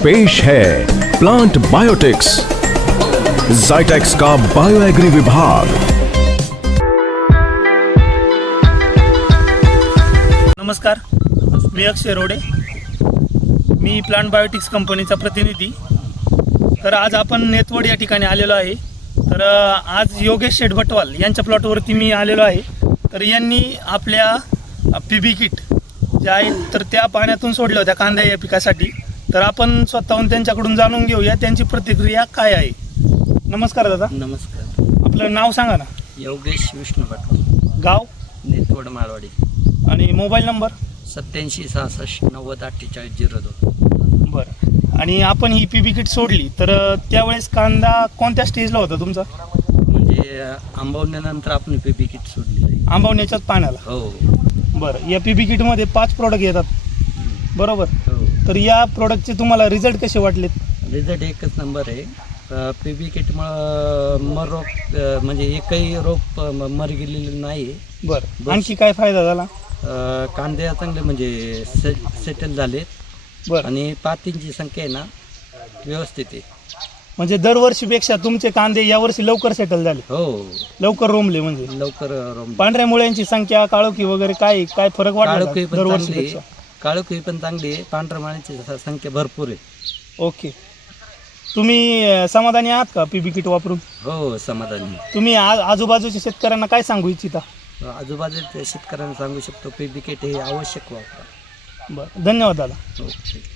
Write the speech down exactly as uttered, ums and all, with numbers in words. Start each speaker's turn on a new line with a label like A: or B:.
A: पेश है plant biotics, ज़ायटेक्स का बायो एग्री विभाग।
B: नमस्कार, मी अक्षय रोडे, मी प्लांट बायोटिक्स कंपनीचा प्रतिनिधी। तर आज आपण नेतवड या ठिकाणी आलेलो आहे। तर आज योगेश शेठ भटवाल यांच्या प्लॉटवरती मी आलेलो आहे। तर यांनी आपल्या पीबी किट ज्या आहेत तर त्या पाण्यातून सोडल्या होत्या कांदा या पिकासाठी। तर आपण स्वतःहून त्यांच्याकडून जाणून घेऊया त्यांची प्रतिक्रिया काय आहे। नमस्कार दादा।
C: नमस्कार।
B: आपलं नाव सांगा ना।
C: योगेश विष्णू भटवाल,
B: गाव
C: नेतवड माळवाडी,
B: आणि मोबाईल नंबर
C: सत्याऐंशी सहासष्ट नव्वद अठ्ठेचाळीस झिरो दोन।
B: बरं, आणि आपण ही पीबी किट सोडली तर त्यावेळेस कांदा कोणत्या स्टेजला होता तुमचा?
C: म्हणजे आंबवण्यानंतर आपण पीबी किट सोडलेलं आहे।
B: आंबवण्याच्याच पाण्याला?
C: हो।
B: बरं, या पीबी किटमध्ये पाच प्रोडक्ट येतात बरोबर?
C: हो।
B: तर या प्रोडक्टचे तुम्हाला रिझल्ट कसे वाटलेत?
C: रिझल्ट एकच नंबर आहे। पीबी किटमुळं मर रोग म्हणजे एकही रोग मर गेलेलं नाही।
B: बरं, आणखी काय फायदा झाला?
C: कांदे चांगले म्हणजे से सेटल झालेत।
B: बरं,
C: आणि पातींची संख्या आहे ना व्यवस्थित आहे।
B: म्हणजे दरवर्षीपेक्षा तुमचे कांदे यावर्षी लवकर सेटल झाले?
C: हो,
B: लवकर रोमले म्हणजे
C: लवकर रोम
B: पांढऱ्या मुळ्यांची संख्या, काळोखी वगैरे काय काय फरक वाटला
C: काळोखी पण चांगली
B: दरवर्षीपेक्षा?
C: आहे, काळोखी पण चांगली आहे, पांढऱ्या माळ्यांची संख्या भरपूर आहे।
B: ओके, तुम्ही अं, समाधानी आहात का पीबी किट वापरून?
C: हो, समाधानी।
B: तुम्ही आ आजूबाजूच्या शेतकऱ्यांना काय सांगू इच्छिता?
C: आजूबाजूच्या शेतकऱ्यांना सांगू शकतो पीबी किट हे आवश्यक वापरा।
B: बरं, धन्यवाद दादा।
C: ओके।